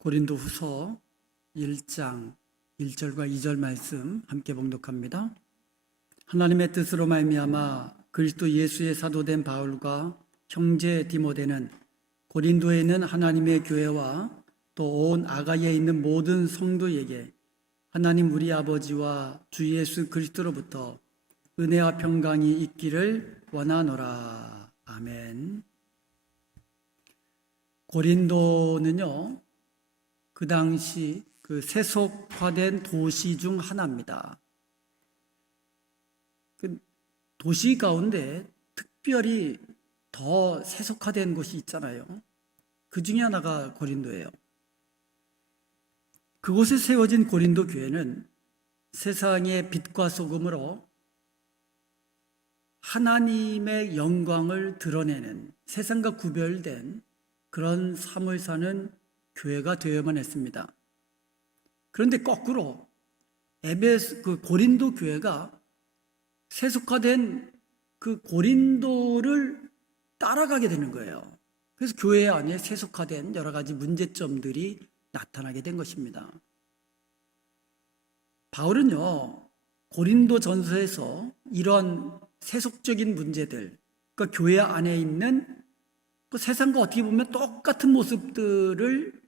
고린도후서 1장 1절과 2절 말씀 함께 봉독합니다. 하나님의 뜻으로 말미암아 그리스도 예수의 사도된 바울과 형제 디모데는 고린도에 있는 하나님의 교회와 또 온 아가야에 있는 모든 성도에게 하나님 우리 아버지와 주 예수 그리스도로부터 은혜와 평강이 있기를 원하노라. 아멘. 고린도는요, 그 당시 그 세속화된 도시 중 하나입니다. 그 도시 가운데 특별히 더 세속화된 곳이 있잖아요. 그 중에 하나가 고린도예요. 그곳에 세워진 고린도 교회는 세상의 빛과 소금으로 하나님의 영광을 드러내는 세상과 구별된 그런 삶을 사는 교회가 되어야만 했습니다. 그런데 거꾸로 고린도 교회가 세속화된 그 고린도를 따라가게 되는 거예요. 그래서 교회 안에 세속화된 여러 가지 문제점들이 나타나게 된 것입니다. 바울은요, 고린도 전서에서 이런 세속적인 문제들, 그러니까 교회 안에 있는 그 세상과 어떻게 보면 똑같은 모습들을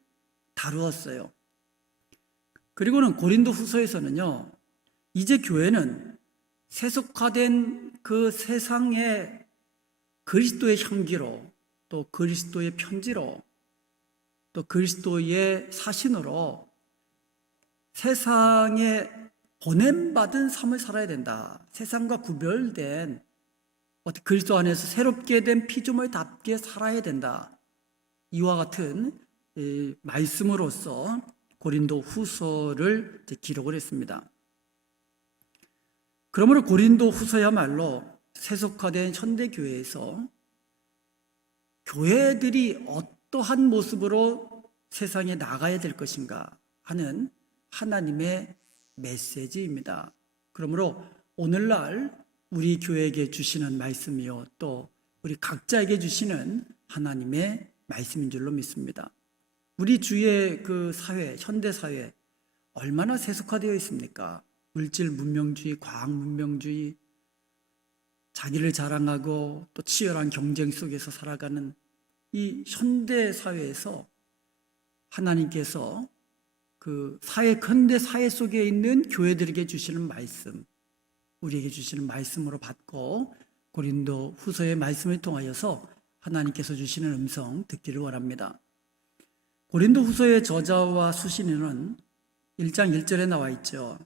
다루었어요. 그리고는 고린도 후서에서는요, 이제 교회는 세속화된 그 세상의 그리스도의 향기로, 또 그리스도의 편지로, 또 그리스도의 사신으로 세상에 보냄받은 삶을 살아야 된다. 세상과 구별된 그리스도 안에서 새롭게 된 피조물답게 살아야 된다. 이와 같은 말씀으로써 고린도 후서를 기록을 했습니다. 그러므로 고린도 후서야말로 세속화된 현대교회에서 교회들이 어떠한 모습으로 세상에 나가야 될 것인가 하는 하나님의 메시지입니다. 그러므로 오늘날 우리 교회에게 주시는 말씀이요, 또 우리 각자에게 주시는 하나님의 말씀인 줄로 믿습니다. 우리 주의 그 사회, 현대 사회 얼마나 세속화되어 있습니까? 물질 문명주의, 과학 문명주의, 자기를 자랑하고 또 치열한 경쟁 속에서 살아가는 이 현대 사회에서 하나님께서 그 현대 사회 속에 있는 교회들에게 주시는 말씀, 우리에게 주시는 말씀으로 받고 고린도 후서의 말씀을 통하여서 하나님께서 주시는 음성 듣기를 원합니다. 고린도 후서의 저자와 수신인은 1장 1절에 나와 있죠.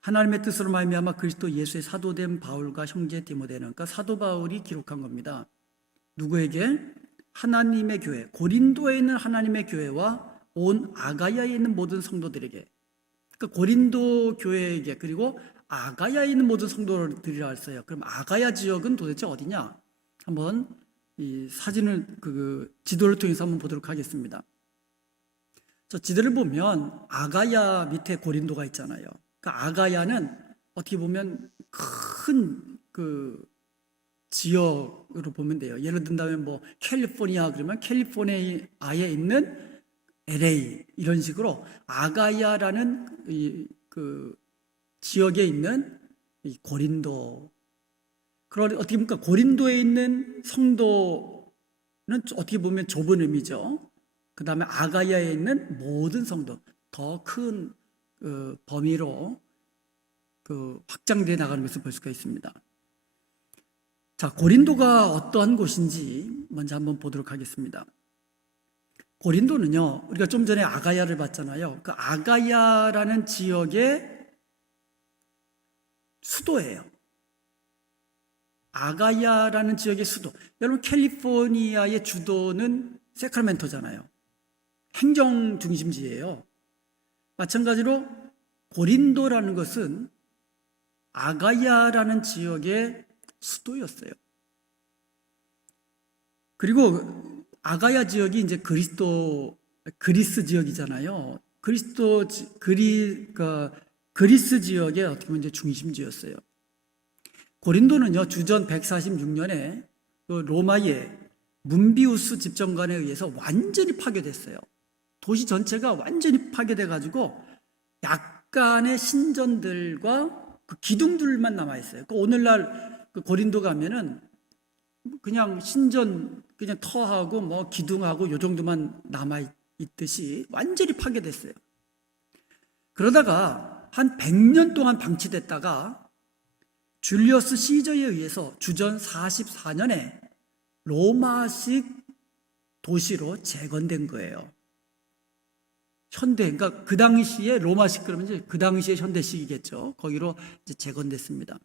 하나님의 뜻으로 말미암아 그리스도 예수의 사도된 바울과 형제 디모데는, 그러니까 사도 바울이 기록한 겁니다. 누구에게? 하나님의 교회, 고린도에 있는 하나님의 교회와 온 아가야에 있는 모든 성도들에게, 그러니까 고린도 교회에게, 그리고 아가야에 있는 모든 성도들이라 했어요. 그럼 아가야 지역은 도대체 어디냐? 한번 이 사진을 지도를 통해서 한번 보도록 하겠습니다. 저 지도를 보면 아가야 밑에 고린도가 있잖아요. 그러니까 아가야는 어떻게 보면 큰 지역으로 보면 돼요. 예를 든다면 뭐 캘리포니아 그러면 캘리포니아에 있는 LA 이런 식으로 아가야라는 지역에 있는 이 고린도. 그러니 어떻게 보면 고린도에 있는 성도는 어떻게 보면 좁은 의미죠. 그 다음에 아가야에 있는 모든 성도, 더 큰 범위로 확장되어 나가는 것을 볼 수가 있습니다. 자, 고린도가 어떠한 곳인지 먼저 한번 보도록 하겠습니다. 고린도는요, 우리가 좀 전에 아가야를 봤잖아요. 그 아가야라는 지역의 수도예요. 아가야라는 지역의 수도. 여러분, 캘리포니아의 주도는 세크라멘토잖아요. 행정 중심지예요. 마찬가지로 고린도라는 것은 아가야라는 지역의 수도였어요. 그리고 아가야 지역이 이제 그리스 지역이잖아요. 그리스 지역의 어떻게 보면 이제 중심지였어요. 고린도는요, 주전 도시 전체가 완전히 파괴돼 가지고 약간의 신전들과 그 기둥들만 남아 있어요. 그 오늘날 그 고린도 가면은 그냥 신전 그냥 터하고 뭐 기둥하고 요 정도만 남아 있듯이 완전히 파괴됐어요. 그러다가 한 100년 동안 방치됐다가 줄리어스 시저에 의해서 주전 44년에 로마식 도시로 재건된 거예요. 현대, 그러니까 그 당시에 로마식 그러면 이제 그 당시에 현대식이겠죠. 거기로 이제 재건됐습니다.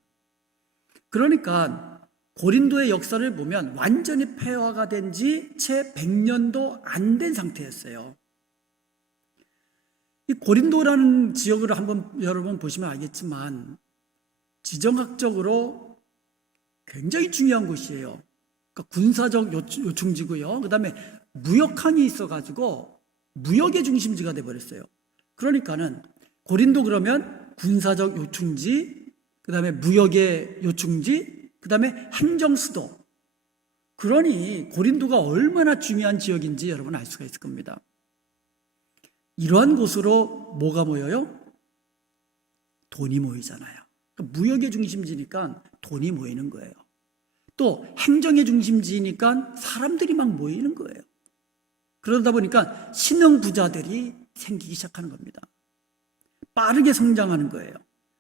그러니까 고린도의 역사를 보면 완전히 폐허가 된 지 채 100년도 안 된 상태였어요. 이 고린도라는 지역을 한번 여러분 보시면 알겠지만 지정학적으로 굉장히 중요한 곳이에요. 그러니까 군사적 요충지고요. 그 다음에 무역항이 있어가지고 무역의 중심지가 돼버렸어요. 그러니까는 고린도 그러면 군사적 요충지, 그 다음에 무역의 요충지, 그 다음에 행정수도. 그러니 고린도가 얼마나 중요한 지역인지 여러분 알 수가 있을 겁니다. 이러한 곳으로 뭐가 모여요? 돈이 모이잖아요. 그러니까 무역의 중심지니까 돈이 모이는 거예요. 또 행정의 중심지니까 사람들이 막 모이는 거예요. 그러다 보니까 신흥 부자들이 생기기 시작하는 겁니다. 빠르게 성장하는 거예요.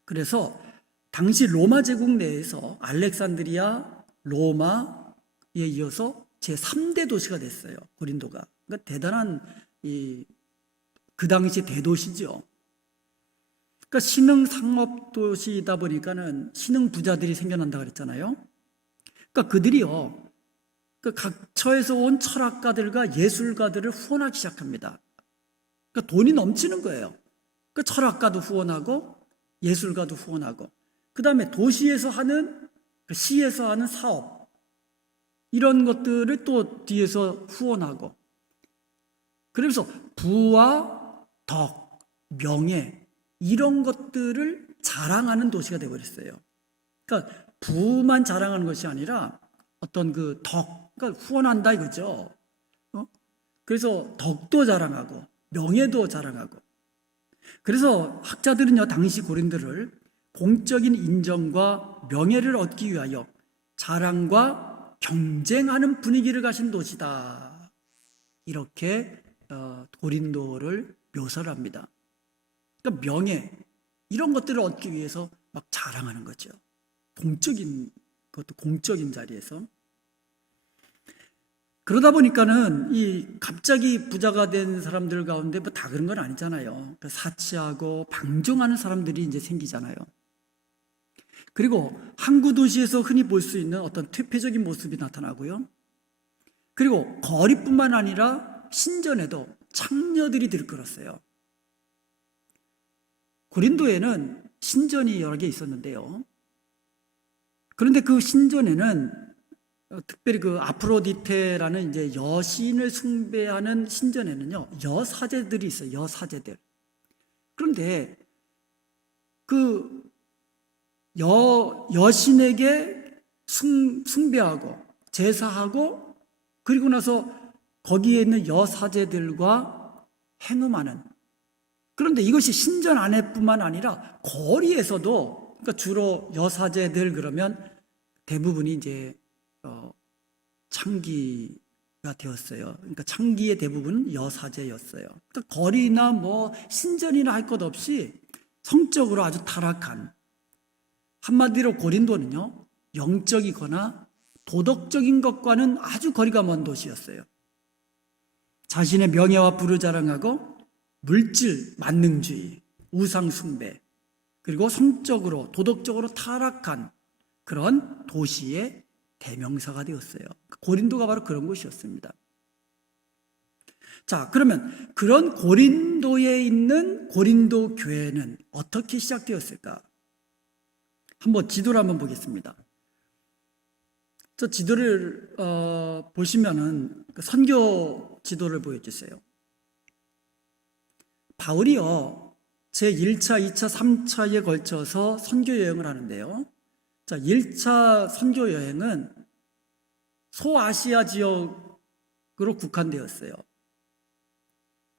그래서 당시 로마 제국 내에서 알렉산드리아, 로마에 이어서 제3대 도시가 됐어요. 고린도가. 그러니까 대단한 그 당시 대도시죠. 그러니까 신흥 상업 도시이다 보니까는 신흥 부자들이 생겨난다 그랬잖아요. 그러니까 그들이요, 그 각처에서 온 철학가들과 예술가들을 후원하기 시작합니다. 그러니까 돈이 넘치는 거예요. 그 철학가도 후원하고 예술가도 후원하고, 그 다음에 도시에서 하는 시에서 하는 사업 이런 것들을 또 뒤에서 후원하고, 그래서 부와 덕, 명예 이런 것들을 자랑하는 도시가 되어버렸어요. 그러니까 부만 자랑하는 것이 아니라 어떤 그 덕, 그러니까 후원한다 이거죠. 그래서 덕도 자랑하고 명예도 자랑하고. 그래서 학자들은요, 당시 고린도를 공적인 인정과 명예를 얻기 위하여 자랑과 경쟁하는 분위기를 가진 도시다, 이렇게 고린도를 묘사를 합니다. 그러니까 명예 이런 것들을 얻기 위해서 막 자랑하는 거죠. 그것도 공적인 자리에서. 그러다 보니까는 이 갑자기 부자가 된 사람들 가운데 뭐 다 그런 건 아니잖아요. 사치하고 방종하는 사람들이 이제 생기잖아요. 그리고 항구 도시에서 흔히 볼 수 있는 어떤 퇴폐적인 모습이 나타나고요. 그리고 거리뿐만 아니라 신전에도 창녀들이 들끓었어요. 고린도에는 신전이 여러 개 있었는데요. 그런데 그 신전에는 특별히 그 아프로디테라는 이제 여신을 숭배하는 신전에는요, 여사제들이 있어요. 여사제들. 그런데 그 여신에게 숭배하고 제사하고, 그리고 나서 거기에 있는 여사제들과 행음하는. 그런데 이것이 신전 안에뿐만 아니라 거리에서도, 그러니까 주로 여사제들 그러면 대부분이 이제 창기가 되었어요. 그러니까 창기의 대부분 여사제였어요. 그러니까 거리나 뭐 신전이나 할 것 없이 성적으로 아주 타락한, 한마디로 고린도는요, 영적이거나 도덕적인 것과는 아주 거리가 먼 도시였어요. 자신의 명예와 부를 자랑하고 물질, 만능주의, 우상숭배, 그리고 성적으로 도덕적으로 타락한 그런 도시의 대명사가 되었어요. 고린도가 바로 그런 곳이었습니다. 자, 그러면 그런 고린도에 있는 고린도 교회는 어떻게 시작되었을까? 한번 지도를 한번 보겠습니다. 저 지도를 보시면은 선교 지도를 보여주세요. 바울이요, 제1차, 2차, 3차에 걸쳐서 선교 여행을 하는데요. 자, 1차 선교 여행은 소아시아 지역으로 국한되었어요.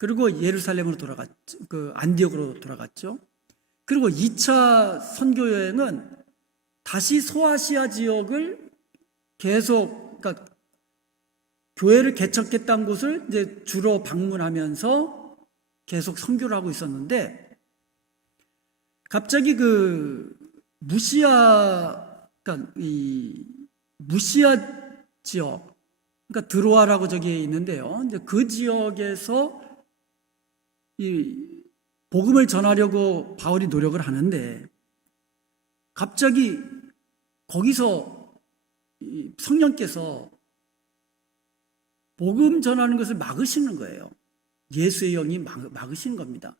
그리고 예루살렘으로 돌아갔죠. 그 안디옥으로 돌아갔죠. 그리고 2차 선교 여행은 다시 소아시아 지역을 계속, 그러니까 교회를 개척했다는 곳을 이제 주로 방문하면서 계속 선교를 하고 있었는데, 갑자기 그 그러니까 이 무시아 지역, 그러니까 드로아라고 저기 있는데요. 이제 그 지역에서 이 복음을 전하려고 바울이 노력을 하는데, 갑자기 거기서 성령께서 복음 전하는 것을 막으시는 거예요. 예수의 영이 막으시는 겁니다.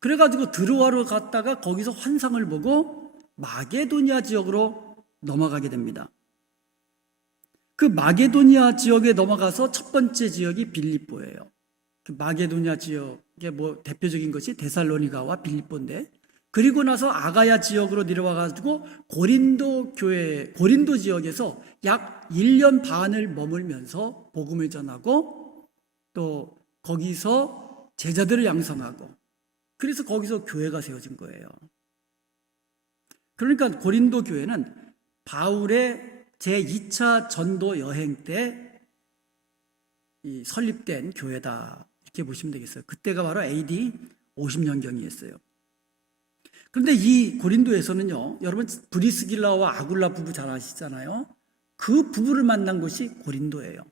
그래가지고 드로아로 갔다가 거기서 환상을 보고 마게도니아 지역으로 넘어가게 됩니다. 그 마게도니아 지역에 넘어가서 첫 번째 지역이 빌립보예요. 그 마게도니아 지역의 대표적인 것이 데살로니가와 빌립보인데, 그리고 나서 아가야 지역으로 내려와가지고 고린도 지역에서 약 1년 반을 머물면서 복음을 전하고 또 거기서 제자들을 양성하고, 그래서 거기서 교회가 세워진 거예요. 그러니까 고린도 교회는 바울의 제2차 전도 여행 때 설립된 교회다, 이렇게 보시면 되겠어요. 그때가 바로 AD 50년경이었어요. 그런데 이 고린도에서는요, 여러분 브리스길라와 아굴라 부부 잘 아시잖아요. 그 부부를 만난 곳이 고린도예요.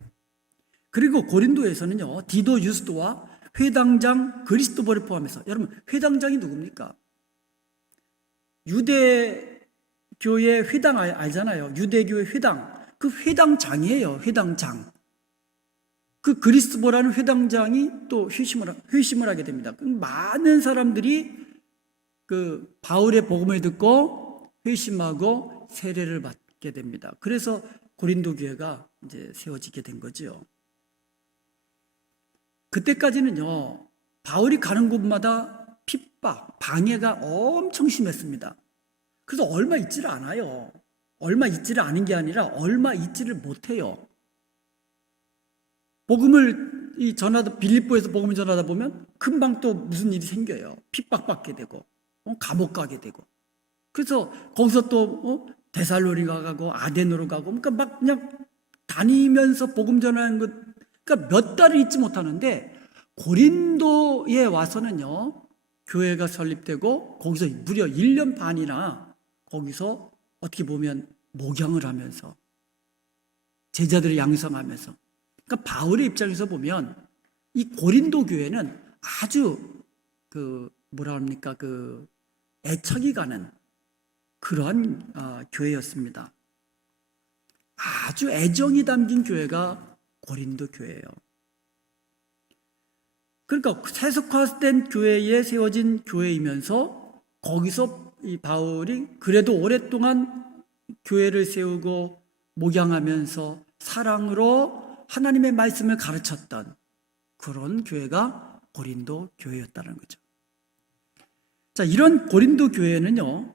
그리고 고린도에서는요, 디도 유스도와 회당장 그리스도보를 포함해서, 여러분 회당장이 누굽니까? 유대교의 회당 알잖아요. 유대교의 회당, 그 회당장이에요. 회당장. 그 그리스도보라는 회당장이 또 회심을 하게 됩니다. 많은 사람들이 그 바울의 복음을 듣고 회심하고 세례를 받게 됩니다. 그래서 고린도 교회가 이제 세워지게 된 거죠. 그때까지는요, 바울이 가는 곳마다 핍박, 방해가 엄청 심했습니다. 그래서 얼마 있지를 않아요. 얼마 있지를 않은 게 아니라 얼마 있지를 못해요. 복음을 빌립보에서 복음을 전하다 보면 금방 또 무슨 일이 생겨요. 핍박받게 되고 감옥 가게 되고, 그래서 거기서 또 데살로니가 가고 아덴으로 가고, 그러니까 막 그냥 다니면서 복음 전하는 것, 그러니까 몇 달을 있지 못하는데, 고린도에 와서는요, 교회가 설립되고 거기서 무려 1년 반이나 거기서 어떻게 보면 목양을 하면서 제자들을 양성하면서, 그러니까 바울의 입장에서 보면 이 고린도 교회는 아주 애착이 가는 그러한 교회였습니다. 아주 애정이 담긴 교회가 고린도 교회예요. 그러니까 세속화된 교회에 세워진 교회이면서 거기서 이 바울이 그래도 오랫동안 교회를 세우고 목양하면서 사랑으로 하나님의 말씀을 가르쳤던 그런 교회가 고린도 교회였다는 거죠. 자, 이런 고린도 교회는요,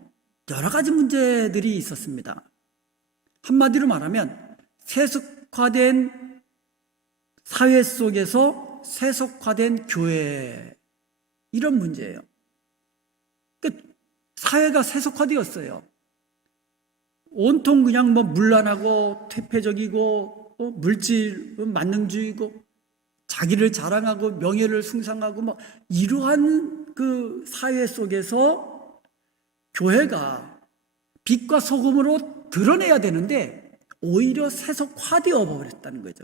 여러 가지 문제들이 있었습니다. 한마디로 말하면 세속화된 사회 속에서 세속화된 교회, 이런 문제예요. 그러니까 사회가 세속화되었어요. 온통 그냥 문란하고 퇴폐적이고 물질 만능주의고 자기를 자랑하고 명예를 숭상하고 이러한 그 사회 속에서 교회가 빛과 소금으로 드러내야 되는데 오히려 세속화되어 버렸다는 거죠.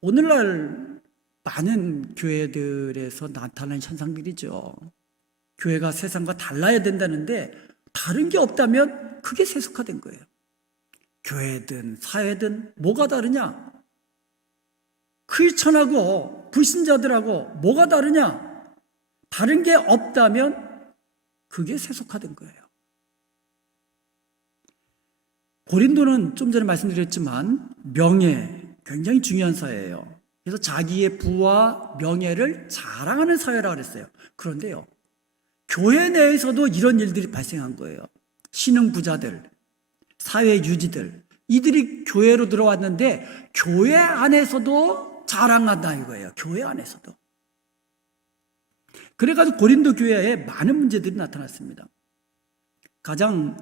오늘날 많은 교회들에서 나타나는 현상들이죠. 교회가 세상과 달라야 된다는데 다른 게 없다면 그게 세속화된 거예요. 교회든 사회든 뭐가 다르냐? 크리스천하고 불신자들하고 뭐가 다르냐? 다른 게 없다면 그게 세속화된 거예요. 고린도는 좀 전에 말씀드렸지만 명예, 굉장히 중요한 사회예요. 그래서 자기의 부와 명예를 자랑하는 사회라고 그랬어요. 그런데요, 교회 내에서도 이런 일들이 발생한 거예요. 신흥 부자들, 사회 유지들, 이들이 교회로 들어왔는데 교회 안에서도 자랑한다 이거예요. 교회 안에서도. 그래가지고 고린도 교회에 많은 문제들이 나타났습니다. 가장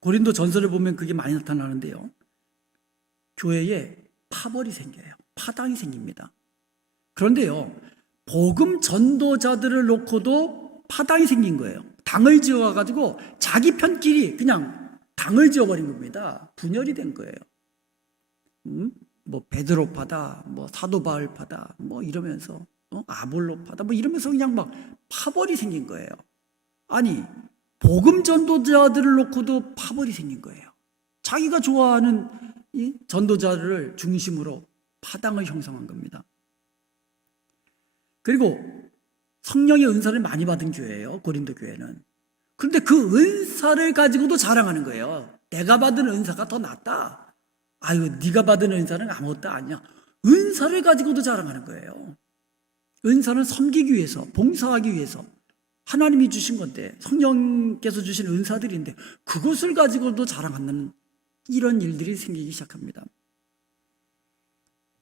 고린도 전서를 보면 그게 많이 나타나는데요. 교회에 파벌이 생겨요. 파당이 생깁니다. 그런데요, 복음 전도자들을 놓고도 파당이 생긴 거예요. 당을 지어가지고 자기 편끼리 그냥 당을 지어버린 겁니다. 분열이 된 거예요. 뭐 베드로파다, 뭐 사도 바울파다, 뭐 이러면서 아볼로파다, 뭐 이러면서 그냥 막 파벌이 생긴 거예요. 아니, 복음 전도자들을 놓고도 파벌이 생긴 거예요. 자기가 좋아하는 이 전도자를 중심으로 파당을 형성한 겁니다. 그리고 성령의 은사를 많이 받은 교회예요, 고린도 교회는. 그런데 그 은사를 가지고도 자랑하는 거예요. 내가 받은 은사가 더 낫다. 아유, 네가 받은 은사는 아무것도 아니야. 은사를 가지고도 자랑하는 거예요. 은사는 섬기기 위해서, 봉사하기 위해서 하나님이 주신 건데, 성령께서 주신 은사들인데 그것을 가지고도 자랑하는 이런 일들이 생기기 시작합니다.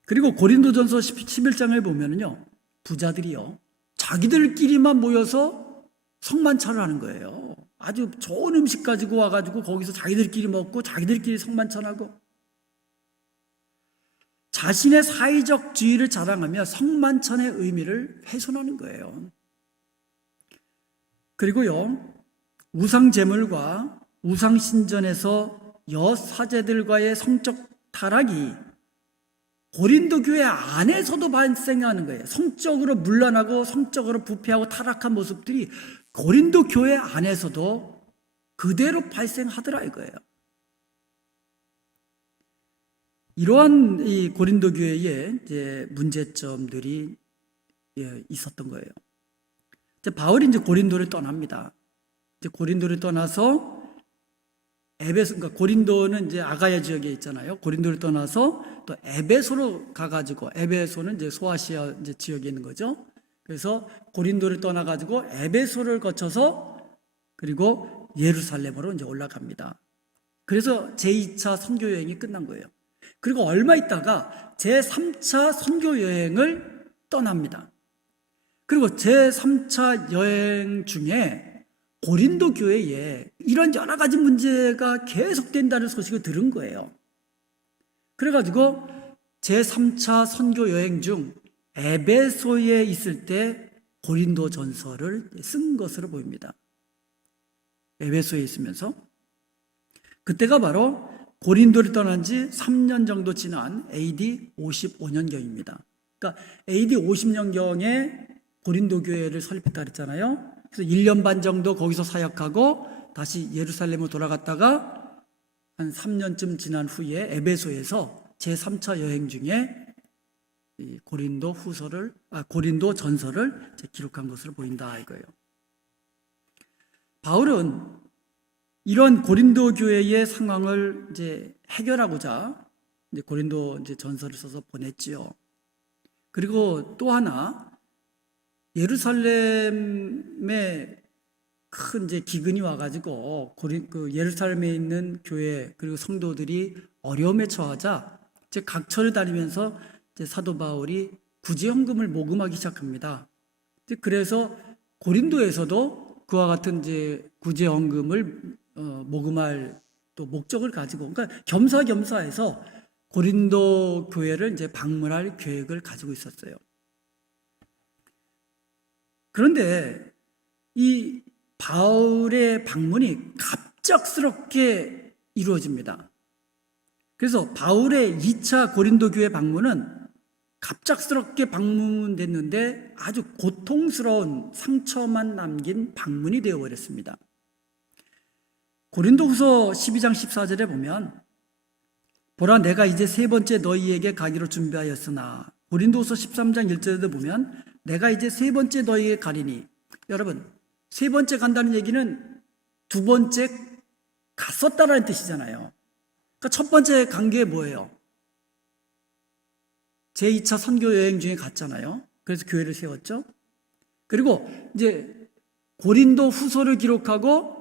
그리고 고린도전서 11장을 보면은요, 부자들이요, 자기들끼리만 모여서 성만찬을 하는 거예요. 아주 좋은 음식 가지고 와가지고 거기서 자기들끼리 먹고 자기들끼리 성만찬하고, 자신의 사회적 지위를 자랑하며 성만찬의 의미를 훼손하는 거예요. 그리고요, 우상제물과 우상신전에서 여사제들과의 성적 타락이 고린도 교회 안에서도 발생하는 거예요. 성적으로 문란하고 성적으로 부패하고 타락한 모습들이 고린도 교회 안에서도 그대로 발생하더라 이거예요. 이러한 이 고린도 교회의 이제 문제점들이 있었던 거예요. 이제 바울이 이제 고린도를 떠납니다. 이제 고린도를 떠나서 그러니까 고린도는 이제 아가야 지역에 있잖아요. 고린도를 떠나서 또 에베소로 가가지고, 에베소는 이제 소아시아 이제 지역에 있는 거죠. 그래서 고린도를 떠나가지고 에베소를 거쳐서 그리고 예루살렘으로 이제 올라갑니다. 그래서 제2차 선교 여행이 끝난 거예요. 그리고 얼마 있다가 제3차 선교 여행을 떠납니다. 그리고 제3차 여행 중에 고린도 교회에 이런 여러 가지 문제가 계속된다는 소식을 들은 거예요. 그래가지고 제3차 선교 여행 중 에베소에 있을 때 고린도 전서를 쓴 것으로 보입니다. 에베소에 있으면서. 그때가 바로 고린도를 떠난 지 3년 정도 지난 AD 55년경입니다. 그러니까 AD 50년경에 고린도 교회를 설립했다 그랬잖아요. 그래서 1년 반 정도 거기서 사역하고 다시 예루살렘으로 돌아갔다가 한 3년쯤 지난 후에 에베소에서 제3차 여행 중에 고린도 전서를 기록한 것으로 보인다 이거예요. 바울은 이런 고린도 교회의 상황을 이제 해결하고자 이제 고린도 이제 전서를 써서 보냈지요. 그리고 또 하나, 예루살렘에 큰 이제 기근이 와가지고 그 예루살렘에 있는 교회 그리고 성도들이 어려움에 처하자 이제 각처를 다니면서 이제 사도 바울이 구제헌금을 모금하기 시작합니다. 그래서 고린도에서도 그와 같은 이제 구제헌금을 모금할 또 목적을 가지고, 그러니까 겸사겸사해서 고린도 교회를 이제 방문할 계획을 가지고 있었어요. 그런데 이 바울의 방문이 갑작스럽게 이루어집니다. 그래서 바울의 2차 고린도 교회 방문은 갑작스럽게 방문됐는데 아주 고통스러운 상처만 남긴 방문이 되어버렸습니다. 고린도후서 12장 14절에 보면, 보라 내가 이제 세 번째 너희에게 가기로 준비하였으나, 고린도후서 13장 1절에도 보면 내가 이제 세 번째 너희에게 가리니, 여러분 세 번째 간다는 얘기는 두 번째 갔었다라는 뜻이잖아요. 그러니까 첫 번째 간 게 뭐예요? 제2차 선교 여행 중에 갔잖아요. 그래서 교회를 세웠죠. 그리고 이제 고린도 후서를 기록하고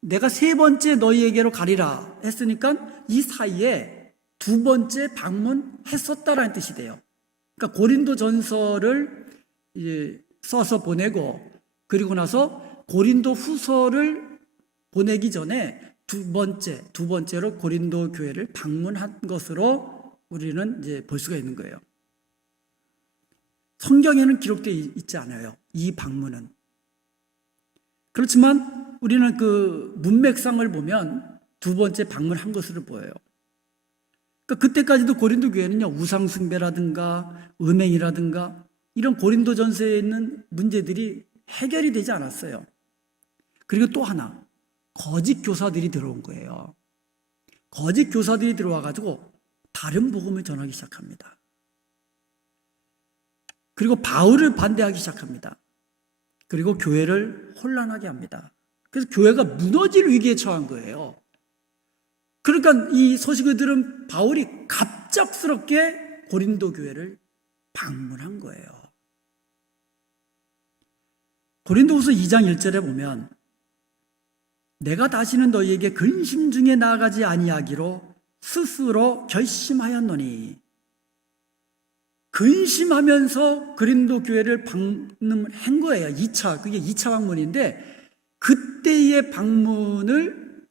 내가 세 번째 너희에게로 가리라 했으니까 이 사이에 두 번째 방문했었다라는 뜻이 돼요. 그러니까 고린도 전서를 이제 써서 보내고, 그리고 나서 고린도 후서를 보내기 전에 두 번째로 고린도 교회를 방문한 것으로 우리는 이제 볼 수가 있는 거예요. 성경에는 기록되어 있지 않아요, 이 방문은. 그렇지만 우리는 그 문맥상을 보면 두 번째 방문한 것으로 보여요. 그러니까 그때까지도 고린도 교회는요, 우상숭배라든가 음행이라든가 이런 고린도 전서에 있는 문제들이 해결이 되지 않았어요. 그리고 또 하나, 거짓 교사들이 들어온 거예요. 거짓 교사들이 들어와가지고 다른 복음을 전하기 시작합니다. 그리고 바울을 반대하기 시작합니다. 그리고 교회를 혼란하게 합니다. 그래서 교회가 무너질 위기에 처한 거예요. 그러니까 이 소식을 들은 바울이 갑작스럽게 고린도 교회를 방문한 거예요. 고린도후서 2장 1절에 보면 내가 다시는 너희에게 근심 중에 나아가지 아니하기로 스스로 결심하였노니, 근심하면서 고린도 교회를 방문한 거예요. 그게 2차 방문인데, 그때의 방문을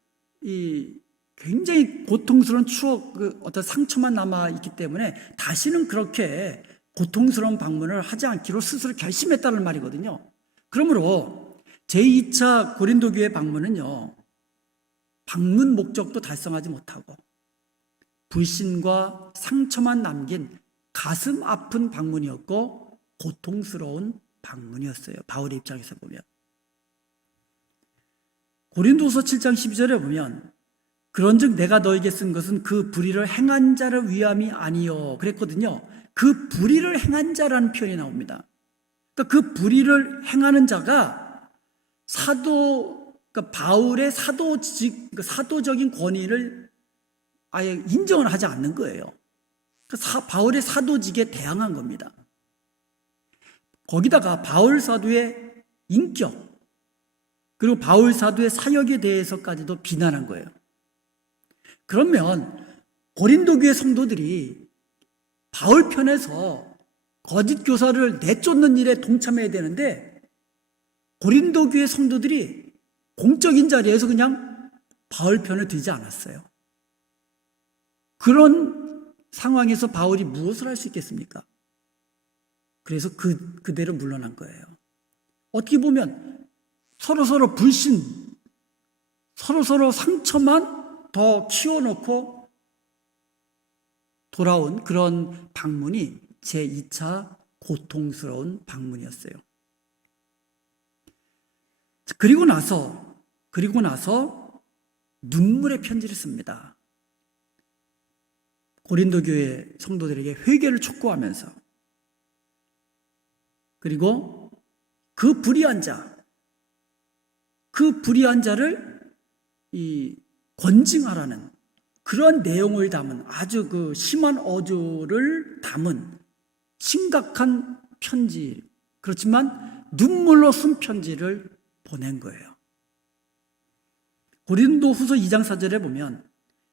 굉장히 고통스러운 추억, 어떤 상처만 남아있기 때문에 다시는 그렇게 고통스러운 방문을 하지 않기로 스스로 결심했다는 말이거든요. 그러므로 제2차 고린도 교회 방문은요, 방문 목적도 달성하지 못하고 불신과 상처만 남긴 가슴 아픈 방문이었고 고통스러운 방문이었어요, 바울의 입장에서 보면. 고린도서 7장 12절에 보면 그런즉 내가 너에게 쓴 것은 그 불의를 행한 자를 위함이 아니요 그랬거든요. 그 불의를 행한 자라는 표현이 나옵니다. 그러니까 그 불의를 행하는 자가 그러니까 바울의 사도적인 권위를 아예 인정을 하지 않는 거예요. 바울의 사도직에 대항한 겁니다. 거기다가 바울 사도의 인격, 그리고 바울 사도의 사역에 대해서까지도 비난한 거예요. 그러면 고린도 교회 성도들이 바울 편에서 거짓 교사를 내쫓는 일에 동참해야 되는데, 고린도 교회 성도들이 공적인 자리에서 그냥 바울 편을 들지 않았어요. 그런 상황에서 바울이 무엇을 할 수 있겠습니까? 그래서 그대로 물러난 거예요. 어떻게 보면 서로 불신, 서로 상처만 더 키워놓고 돌아온 그런 방문이 제2차 고통스러운 방문이었어요. 그리고 나서 눈물의 편지를 씁니다. 고린도 교회 성도들에게 회개를 촉구하면서, 그리고 그 불의한 자를 권징하라는 그런 내용을 담은 아주 그 심한 어조를 담은 심각한 편지, 그렇지만 눈물로 쓴 편지를 보낸 거예요. 고린도후서 2장 4절에 보면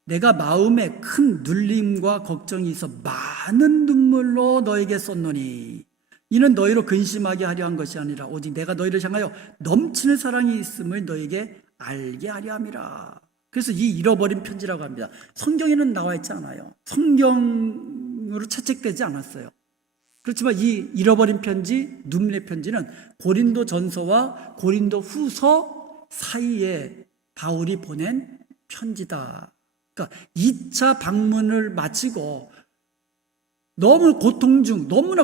내가 마음에 큰 눌림과 걱정이 있어 많은 눈물로 너에게 썼노니 이는 너희로 근심하게 하려 한 것이 아니라 오직 내가 너희를 향하여 넘치는 사랑이 있음을 너에게 알게 하려 함이라. 그래서 이 잃어버린 편지라고 합니다. 성경에는 나와 있지 않아요. 성경으로 채택되지 않았어요. 그렇지만 이 잃어버린 편지, 눈물의 편지는 고린도 전서와 고린도 후서 사이에 바울이 보낸 편지다. 그러니까 2차 방문을 마치고 너무나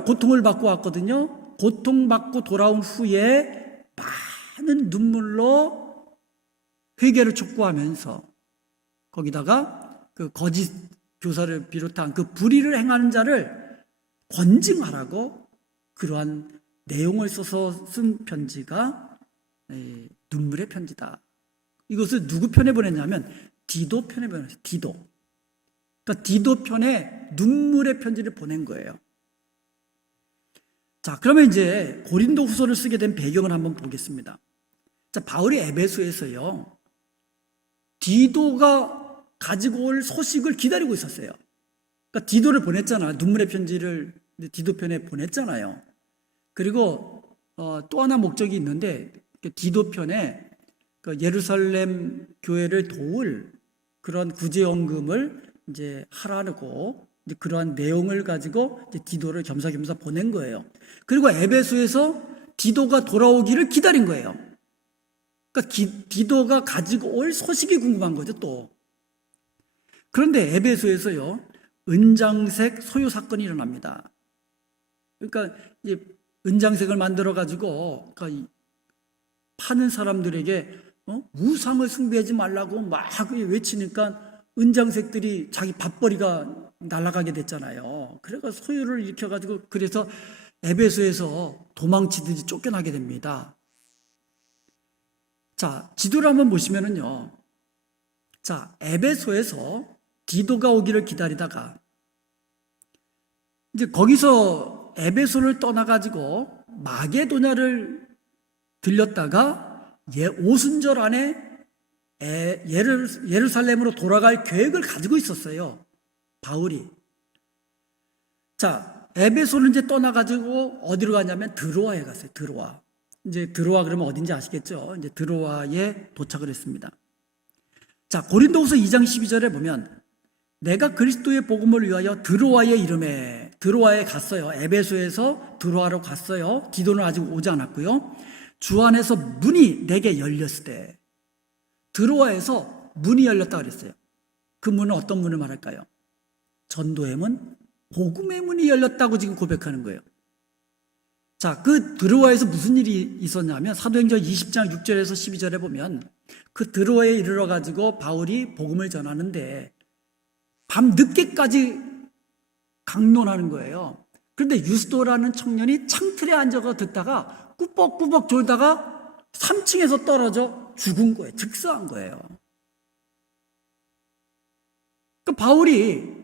고통을 받고 왔거든요. 고통받고 돌아온 후에 많은 눈물로 회개를 촉구하면서 거기다가 그 거짓 교사를 비롯한 그 불의를 행하는 자를 권징하라고 그러한 내용을 써서 쓴 편지가 눈물의 편지다. 이것을 누구 편에 보냈냐면 디도 편에 보냈어요. 그러니까 디도 편에 눈물의 편지를 보낸 거예요. 자, 그러면 이제 고린도 후서를 쓰게 된 배경을 한번 보겠습니다. 자, 바울이 에베소에서요, 디도가 가지고 올 소식을 기다리고 있었어요. 그러니까 디도를 보냈잖아요. 눈물의 편지를 디도 편에 보냈잖아요. 그리고 또 하나 목적이 있는데 디도편에 그 예루살렘 교회를 도울 그런 구제연금을 이제 하라고 이제 그러한 내용을 가지고 이제 디도를 겸사겸사 보낸 거예요. 그리고 에베소에서 디도가 돌아오기를 기다린 거예요. 그러니까 디도가 가지고 올 소식이 궁금한 거죠, 또. 그런데 에베소에서요, 은장색 소유 사건이 일어납니다. 그러니까 이제 은장색을 만들어 가지고 그러니까 파는 사람들에게 우상을 숭배하지 말라고 막 외치니까 은장색들이 자기 밥벌이가 날아가게 됐잖아요. 그래서 소유를 일으켜 가지고 그래서 에베소에서 도망치듯이 쫓겨나게 됩니다. 자, 지도를 한번 보시면은요. 자, 에베소에서 디도가 오기를 기다리다가 이제 거기서 에베소를 떠나가지고 마게도냐를 들렸다가 오순절 안에 예루살렘으로 돌아갈 계획을 가지고 있었어요. 바울이. 자, 에베소를 이제 떠나가지고 어디로 가냐면 드로아에 갔어요. 드로아. 이제 드로아 그러면 어딘지 아시겠죠? 이제 드로아에 도착을 했습니다. 자, 고린도후서 2장 12절에 보면 내가 그리스도의 복음을 위하여 드로아의 이름에 드로아에 갔어요. 에베소에서 드로아로 갔어요. 디도는 아직 오지 않았고요. 주 안에서 문이 내게 열렸을 때 드로아에서 문이 열렸다 그랬어요. 그 문은 어떤 문을 말할까요? 전도의 문, 복음의 문이 열렸다고 지금 고백하는 거예요. 자, 그 드로아에서 무슨 일이 있었냐면 사도행전 20장 6절에서 12절에 보면 그 드로아에 이르러 가지고 바울이 복음을 전하는데 밤 늦게까지 강론하는 거예요. 그런데 유스도라는 청년이 창틀에 앉아서 듣다가 꾸벅꾸벅 졸다가 3층에서 떨어져 죽은 거예요. 즉사한 거예요. 그 바울이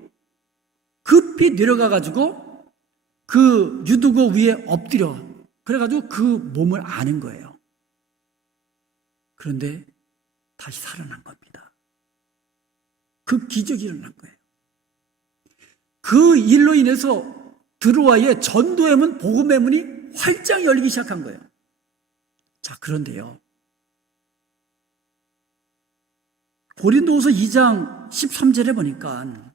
급히 내려가 가지고 그 유두고 위에 엎드려 그래가지고 그 몸을 아는 거예요. 그런데 다시 살아난 겁니다. 그 기적이 일어난 거예요. 그 일로 인해서 드로아의 전도의 문, 복음의 문이 활짝 열리기 시작한 거예요. 자, 그런데요. 고린도후서 2장 13절에 보니까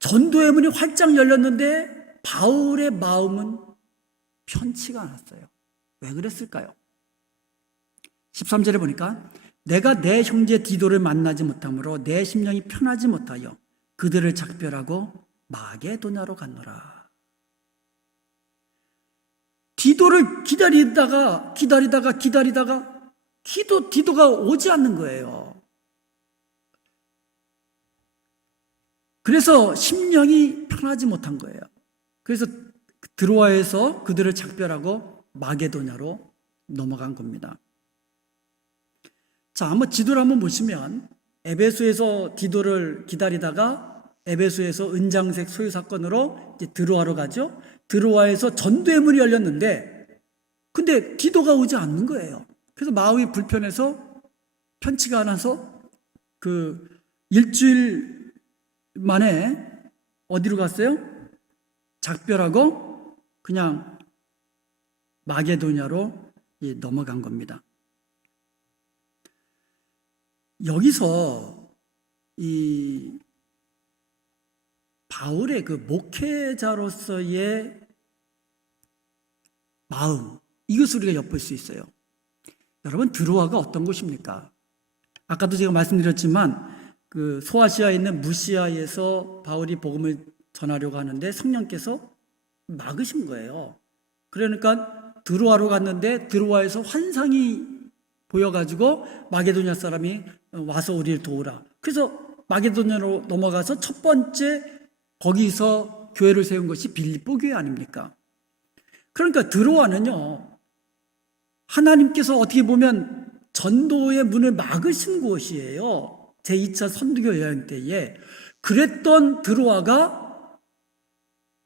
전도의 문이 활짝 열렸는데 바울의 마음은 편치가 않았어요. 왜 그랬을까요? 13절에 보니까 내가 내 형제 디도를 만나지 못하므로 내 심령이 편하지 못하여 그들을 작별하고 마게도냐로 갔노라. 디도를 기다리다가 디도가 오지 않는 거예요. 그래서 심령이 편하지 못한 거예요. 그래서 드로아에서 그들을 작별하고 마게도냐로 넘어간 겁니다. 자, 한번 지도를 한번 보시면 에베소에서 디도를 기다리다가 에베소에서 은장색 소유 사건으로 이제 드로아로 가죠. 드로아에서 전도의 문이 열렸는데 근데 디도가 오지 않는 거예요. 그래서 마음이 불편해서 편치가 않아서 그 일주일 만에 어디로 갔어요? 작별하고 그냥 마게도냐로 넘어간 겁니다. 여기서 이 바울의 그 목회자로서의 마음, 이것을 우리가 엿볼 수 있어요. 여러분, 드로아가 어떤 곳입니까? 아까도 제가 말씀드렸지만 그 소아시아에 있는 무시아에서 바울이 복음을 전하려고 하는데 성령께서 막으신 거예요. 그러니까 드로아로 갔는데 드로아에서 환상이 보여가지고 마게도냐 사람이 와서 우리를 도우라. 그래서 마게도냐로 넘어가서 첫 번째 거기서 교회를 세운 것이 빌립보 교회 아닙니까? 그러니까 드로아는요, 하나님께서 어떻게 보면 전도의 문을 막으신 곳이에요. 제2차 선교교 여행 때에. 그랬던 드로아가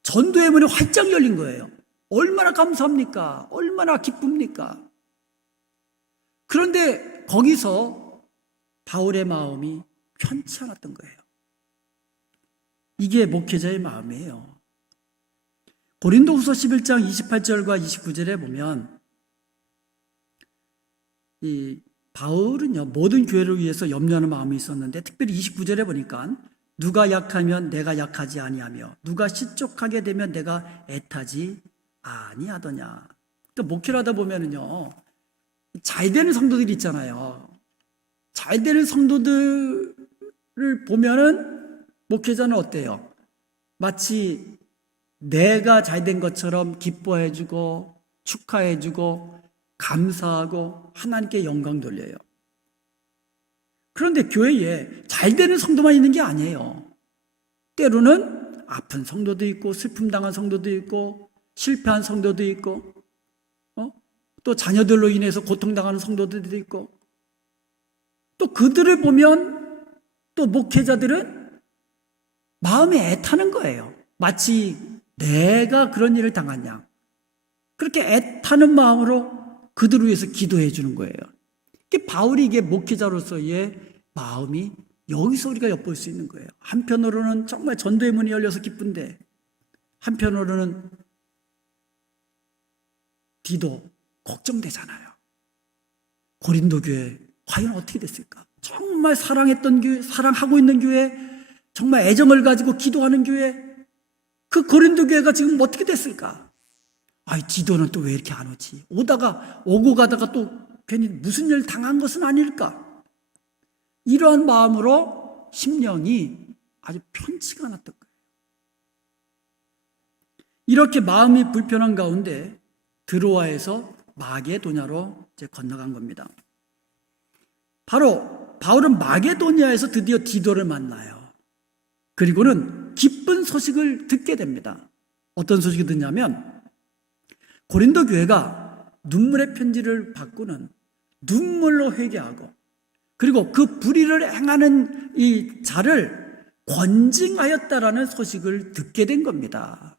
전도의 문이 활짝 열린 거예요. 얼마나 감사합니까? 얼마나 기쁩니까? 그런데 거기서 바울의 마음이 편치 않았던 거예요. 이게 목회자의 마음이에요. 고린도후서 11장 28절과 29절에 보면 이 바울은요, 모든 교회를 위해서 염려하는 마음이 있었는데 특별히 29절에 보니까 누가 약하면 내가 약하지 아니하며 누가 실족하게 되면 내가 애타지 아니하더냐. 또 목회를 하다 보면은요, 잘 되는 성도들이 있잖아요. 잘 되는 성도들을 보면은 목회자는 어때요? 마치 내가 잘 된 것처럼 기뻐해주고 축하해주고 감사하고 하나님께 영광 돌려요. 그런데 교회에 잘 되는 성도만 있는 게 아니에요. 때로는 아픈 성도도 있고 슬픔 당한 성도도 있고 실패한 성도도 있고 또 자녀들로 인해서 고통당하는 성도들도 있고 또 그들을 보면 또 목회자들은 마음에 애타는 거예요. 마치 내가 그런 일을 당한 양. 그렇게 애타는 마음으로 그들을 위해서 기도해 주는 거예요. 바울이 이게 목회자로서의 마음이 여기서 우리가 엿볼 수 있는 거예요. 한편으로는 정말 전도의 문이 열려서 기쁜데 한편으로는 디도 걱정되잖아요. 고린도 교회 과연 어떻게 됐을까? 정말 사랑했던 교회, 사랑하고 있는 교회, 정말 애정을 가지고 기도하는 교회, 그 고린도 교회가 지금 어떻게 됐을까? 아이, 디도는 또 왜 이렇게 안 오지? 오고 가다가 또 괜히 무슨 일 당한 것은 아닐까? 이러한 마음으로 심령이 아주 편치가 않았던 거예요. 이렇게 마음이 불편한 가운데 드로아에서 마게도냐로 이제 건너간 겁니다. 바로 바울은 마게도냐에서 드디어 디도를 만나요. 그리고는 기쁜 소식을 듣게 됩니다. 어떤 소식이 듣냐면 고린도 교회가 눈물의 편지를 받고는 눈물로 회개하고 그리고 그 불의를 행하는 이 자를 권징하였다라는 소식을 듣게 된 겁니다.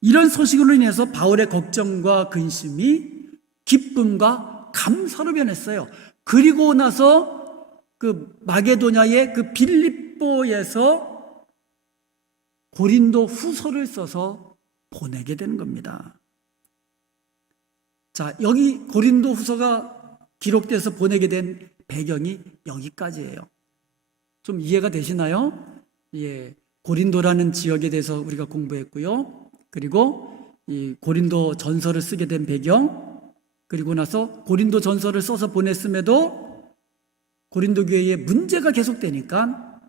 이런 소식으로 인해서 바울의 걱정과 근심이 기쁨과 감사로 변했어요. 그리고 나서 그 마게도냐의 그 빌립보에서 고린도 후서를 써서 보내게 되는 겁니다. 자, 여기 고린도 후서가 기록돼서 보내게 된 배경이 여기까지예요. 좀 이해가 되시나요? 예, 고린도라는 지역에 대해서 우리가 공부했고요. 그리고 이 고린도 전서를 쓰게 된 배경, 그리고 나서 고린도 전서를 써서 보냈음에도 고린도 교회에 문제가 계속되니까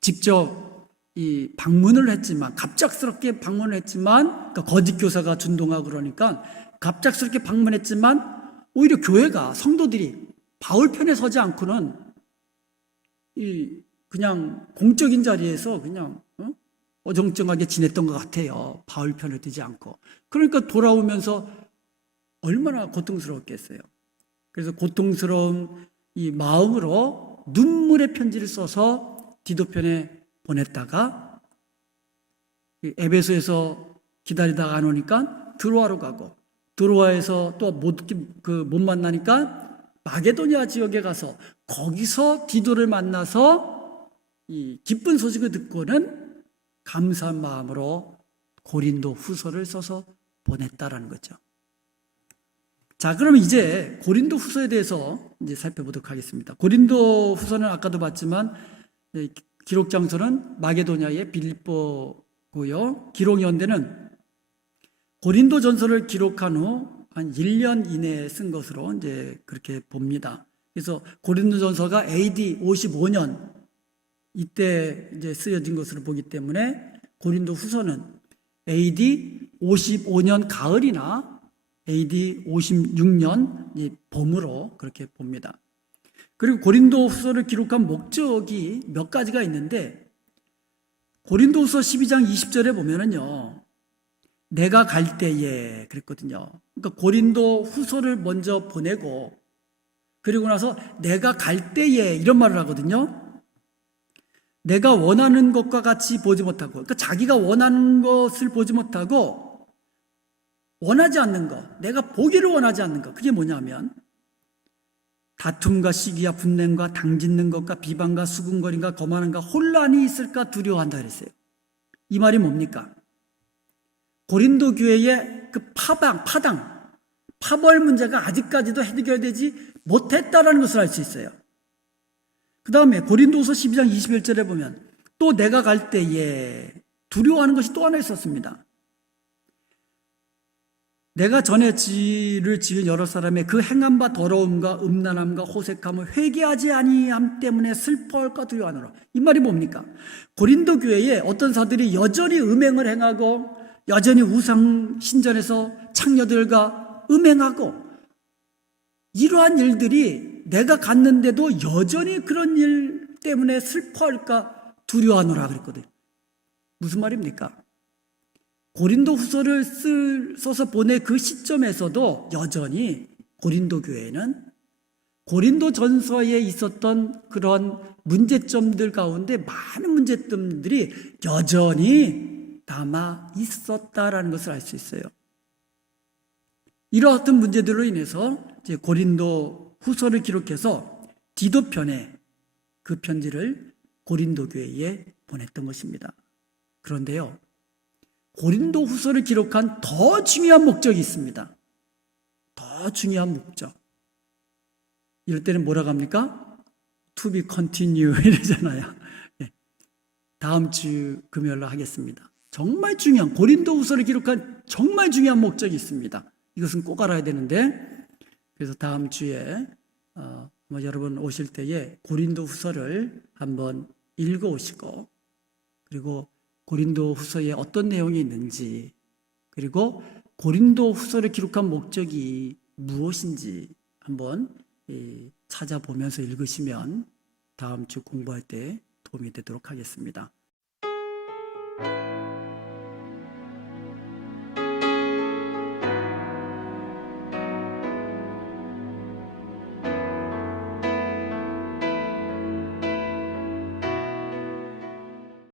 직접 이 방문을 했지만 갑작스럽게 방문을 했지만 그러니까 거짓 교사가 준동하고 그러니까 갑작스럽게 방문했지만 오히려 교회가 성도들이 바울 편에 서지 않고는 그냥 공적인 자리에서 그냥 어정쩡하게 지냈던 것 같아요. 바울 편을 들지 않고. 그러니까 돌아오면서 얼마나 고통스러웠겠어요. 그래서 고통스러운 이 마음으로 눈물의 편지를 써서 디도 편에 보냈다가 에베소에서 기다리다가 안 오니까 드로아로 가고 드로아에서 또 못 만나니까 마게도냐 지역에 가서 거기서 디도를 만나서 이 기쁜 소식을 듣고는 감사한 마음으로 고린도 후서를 써서 보냈다라는 거죠. 자, 그러면 이제 고린도 후서에 대해서 이제 살펴보도록 하겠습니다. 고린도 후서는 아까도 봤지만 기록 장소는 마게도냐의 빌립보고요. 기록 연대는 고린도 전서를 기록한 후 한 1년 이내에 쓴 것으로 이제 그렇게 봅니다. 그래서 고린도 전서가 AD 55년 이때 이제 쓰여진 것으로 보기 때문에 고린도 후서는 AD 55년 가을이나 AD 56년 봄으로 그렇게 봅니다. 그리고 고린도 후서를 기록한 목적이 몇 가지가 있는데 고린도 후서 12장 20절에 보면은요, 내가 갈 때에 그랬거든요. 그러니까 고린도 후서를 먼저 보내고 그리고 나서 내가 갈 때에 이런 말을 하거든요. 내가 원하는 것과 같이 보지 못하고, 그러니까 자기가 원하는 것을 보지 못하고 원하지 않는 것, 내가 보기를 원하지 않는 것, 그게 뭐냐면 다툼과 시기와 분냄과 당짓는 것과 비방과 수군거림과 거만함과 혼란이 있을까 두려워한다 그랬어요. 이 말이 뭡니까? 고린도 교회의 그 파벌 문제가 아직까지도 해결되지 못했다라는 것을 알 수 있어요. 그 다음에 고린도후서 12장 21절에 보면 또 내가 갈 때에 두려워하는 것이 또 하나 있었습니다. 내가 전에 지을 지은 여러 사람의 그 행함과 더러움과 음란함과 호색함을 회개하지 아니함 때문에 슬퍼할까 두려워하노라. 이 말이 뭡니까? 고린도 교회에 어떤 사들이 여전히 음행을 행하고 여전히 우상 신전에서 창녀들과 음행하고 이러한 일들이 내가 갔는데도 여전히 그런 일 때문에 슬퍼할까 두려워하노라 그랬거든요. 무슨 말입니까? 고린도 후서를 써서 보내 그 시점에서도 여전히 고린도 교회는 고린도 전서에 있었던 그런 문제점들 가운데 많은 문제점들이 여전히 남아 있었다라는 것을 알 수 있어요. 이러한 문제들로 인해서 이제 고린도 후서를 기록해서 디도편에 그 편지를 고린도 교회에 보냈던 것입니다. 그런데요, 고린도 후서를 기록한 더 중요한 목적이 있습니다. 더 중요한 목적. 이럴 때는 뭐라고 합니까? To be continue 이러잖아요. 다음 주 금요일로 하겠습니다. 정말 중요한 고린도 후서를 기록한 정말 중요한 목적이 있습니다. 이것은 꼭 알아야 되는데, 그래서 다음 주에 여러분 오실 때에 고린도 후서를 한번 읽어오시고, 그리고 고린도 후서에 어떤 내용이 있는지, 그리고 고린도 후서를 기록한 목적이 무엇인지 한번 찾아보면서 읽으시면 다음 주 공부할 때 도움이 되도록 하겠습니다.